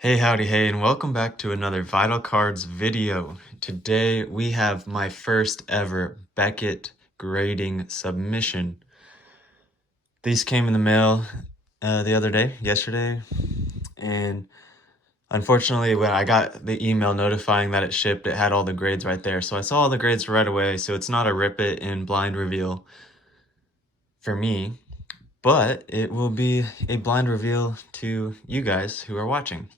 Hey, howdy, hey, and welcome back to another Vital Cards video. Today we have my first ever Beckett grading submission. These came in the mail yesterday, and unfortunately when I got the email notifying that it shipped, it had all the grades right there. So I saw all the grades right away, so it's not a rip it and blind reveal for me, but it will be a blind reveal to you guys who are watching.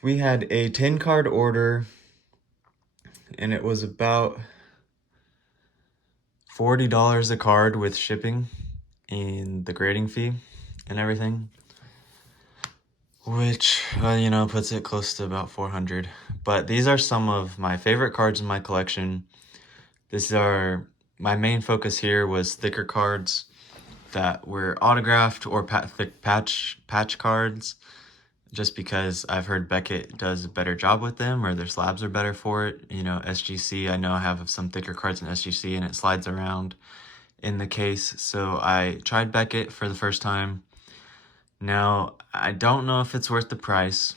We had a 10 card order, and it was about $40 a card with shipping and the grading fee and everything, which puts it close to about 400. But these are some of my favorite cards in my collection. My main focus here was thicker cards that were autographed or thick patch cards, just because I've heard Beckett does a better job with them, or their slabs are better for it. SGC, I know I have some thicker cards in SGC and it slides around in the case, so I tried Beckett for the first time. Now, I don't know if it's worth the price,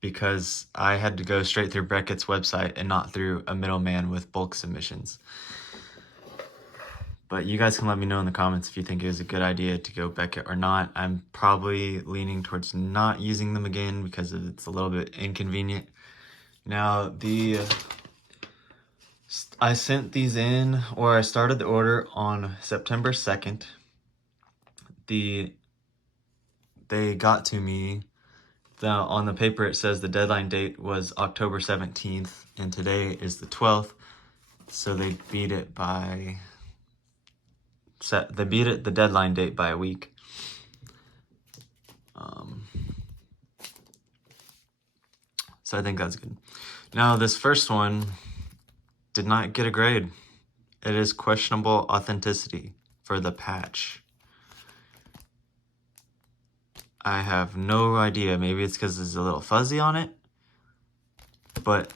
because I had to go straight through Beckett's website and not through a middleman with bulk submissions. But you guys can let me know in the comments if you think it was a good idea to go Beckett or not. I'm probably leaning towards not using them again because it's a little bit inconvenient. Now, I sent these in, or I started the order on September 2nd. They got to me. On the paper it says the deadline date was October 17th, and today is the 12th, so they beat it the deadline date by a week. So I think that's good. Now, this first one did not get a grade. It is questionable authenticity for the patch. I have no idea. Maybe it's because it's a little fuzzy on it, but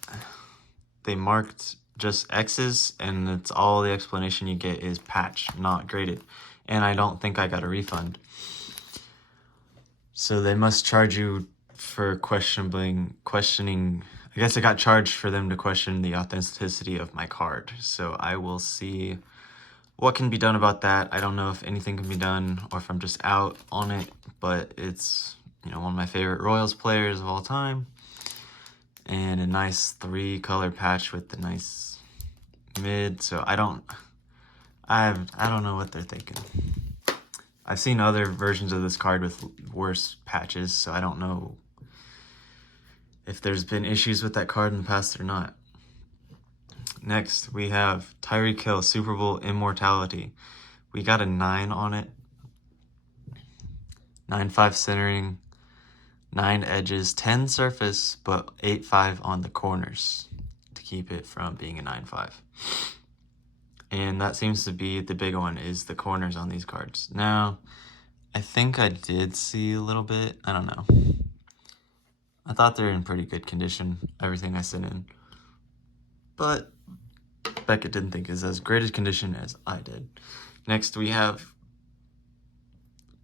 they marked just X's, and it's all the explanation you get is patch, not graded. And I don't think I got a refund. So they must charge you for questioning. I guess I got charged for them to question the authenticity of my card. So I will see what can be done about that. I don't know if anything can be done or if I'm just out on it, but it's, one of my favorite Royals players of all time, and a nice 3-color patch with the nice mid. So I don't know what they're thinking. I've seen other versions of this card with worse patches, so I don't know if there's been issues with that card in the past or not. Next, we have Tyreek Hill Super Bowl Immortality. We got a 9 on it. 9.5 centering, 9 edges, 10 surface, but 8.5 on the corners to keep it from being a 9.5. And that seems to be the big one, is the corners on these cards. Now, I think I did see a little bit. I don't know. I thought they're in pretty good condition, everything I sent in. But Beckett didn't think it's as great a condition as I did. Next, we have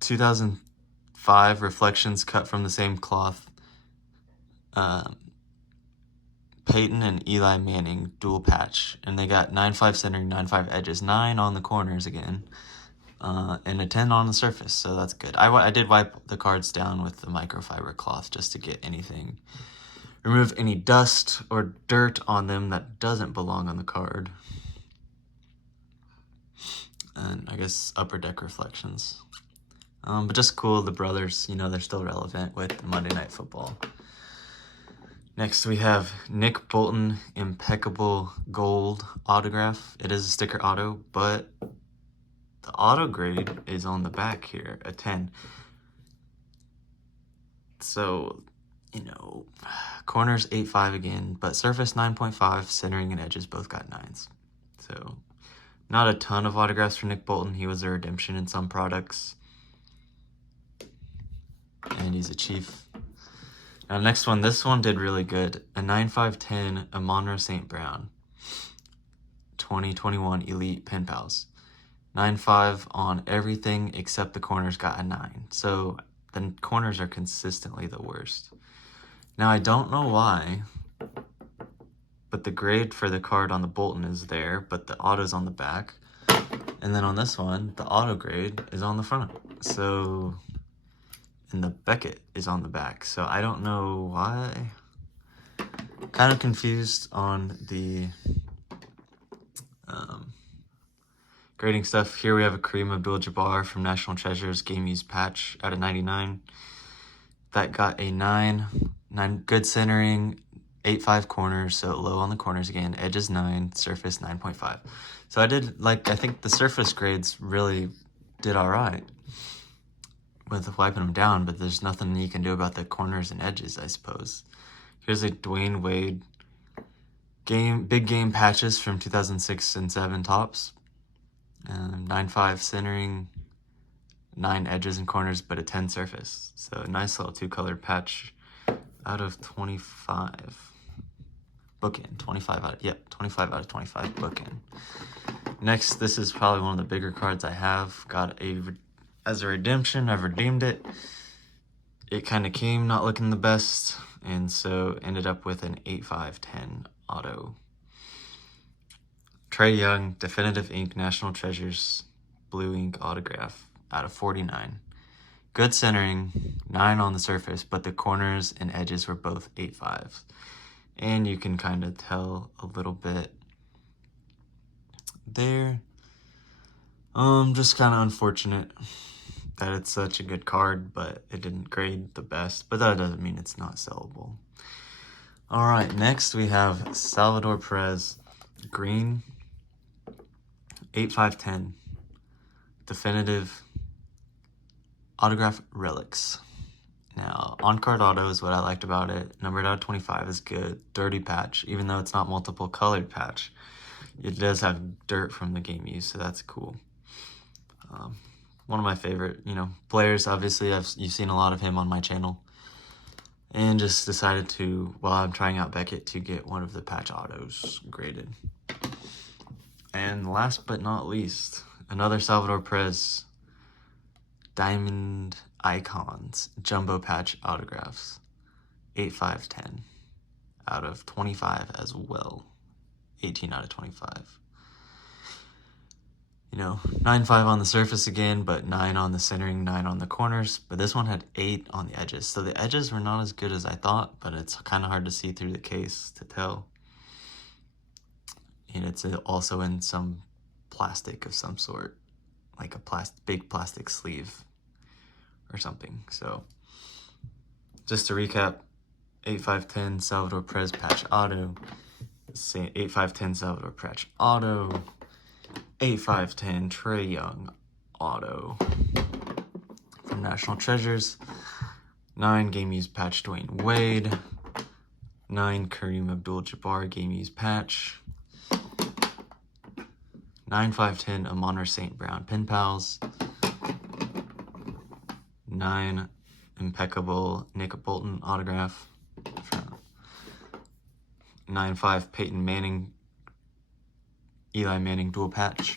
2005 Reflections cut from the same cloth. Peyton and Eli Manning dual patch, and they got 9.5 centering, 9.5 edges, 9 on the corners again, and a 10 on the surface, so that's good. I did wipe the cards down with the microfiber cloth just to get remove any dust or dirt on them that doesn't belong on the card. And I guess Upper Deck Reflections. But just cool, the brothers, they're still relevant with Monday Night Football. Next, we have Nick Bolton Impeccable Gold autograph. It is a sticker auto, but the auto grade is on the back here, a 10. So, corners 8.5 again, but surface 9.5, centering and edges both got 9s. So, not a ton of autographs for Nick Bolton. He was a redemption in some products, and he's a Chief. Now, next one, this one did really good. A 9.5/10 Amon-Ra St. Brown 2021 Elite Pen Pals. 9.5 on everything except the corners got a 9. So the corners are consistently the worst. Now, I don't know why, but the grade for the card on the Bolton is there, but the auto's on the back. And then on this one, the auto grade is on the front. So, and the Beckett is on the back. So I don't know why. Kind of confused on the grading stuff. Here we have a Kareem Abdul-Jabbar from National Treasures Game Used patch out of 99. That got a 9. Good centering, 8.5 corners, so low on the corners again. Edges 9, surface 9.5. So I think the surface grades really did all right with wiping them down, but there's nothing you can do about the corners and edges, I suppose. Here's a Dwayne Wade big game patches from 2006 and 7 tops. 9.5 centering, 9 edges and corners, but a 10 surface. So a nice little 2-colored patch out of 25. Bookend, 25 out of 25 bookend. Next, this is probably one of the bigger cards I have. As a redemption, I've redeemed it. It kind of came not looking the best, and so ended up with an 8.5/10 auto. Trae Young, Definitive Ink, National Treasures, blue ink autograph out of 49. Good centering, 9 on the surface, but the corners and edges were both 8.5s. And you can kind of tell a little bit there. Just kind of unfortunate that it's such a good card, but it didn't grade the best. But that doesn't mean it's not sellable. All right, next we have Salvador Perez, green, 8.5/10, definitive autograph relics. Now, on-card auto is what I liked about it. Numbered out of 25 is good. Dirty patch, even though it's not multiple colored patch. It does have dirt from the game use, so that's cool. One of my favorite, players. Obviously, you've seen a lot of him on my channel. And just decided to, while I'm trying out Beckett, to get one of the patch autos graded. And last but not least, another Salvador Perez Diamond Icons Jumbo Patch autographs. 8.5/10 out of 25 as well. 18 out of 25. 9.5 on the surface again, but 9 on the centering, 9 on the corners. But this one had 8 on the edges. So the edges were not as good as I thought, but it's kind of hard to see through the case to tell. And it's also in some plastic of some sort, like a big plastic sleeve or something. So just to recap, 8.5/10 Salvador Perez patch auto, 8.5/10 Salvador patch auto, 8.5/10 Trae Young auto from National Treasures, 9 game used patch Dwayne Wade, 9 Kareem Abdul-Jabbar game used patch, 9.5/10 Amon St. Brown Pen Pals, 9 impeccable Nick Bolton autograph, 9.5 Peyton Manning Eli Manning dual patch,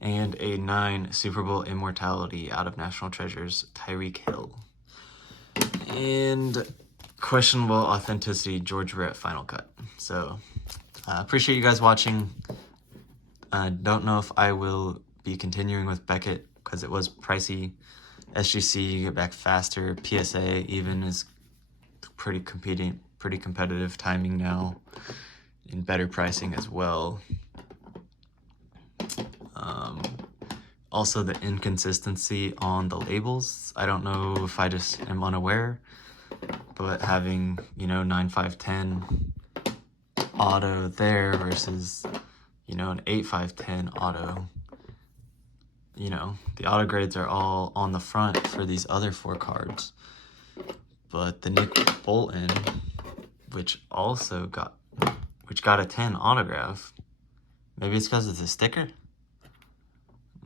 and a 9 Super Bowl Immortality out of National Treasures Tyreek Hill, and questionable authenticity George Brett final cut. So appreciate you guys watching. I don't know if I will be continuing with Beckett because it was pricey. SGC, you get back faster. PSA even is pretty competitive timing now, and better pricing as well. Also, the inconsistency on the labels. I don't know if I just am unaware, but having 9.5/10 auto there versus an 8.5/10 auto. The auto grades are all on the front for these other 4 cards. But the Nick Bolton, which got a 10 autograph, maybe it's because it's a sticker?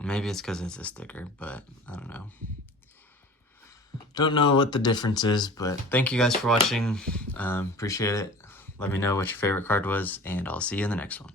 Maybe it's because it's a sticker, but I don't know. Don't know what the difference is, but thank you guys for watching. Appreciate it. Let me know what your favorite card was, and I'll see you in the next one.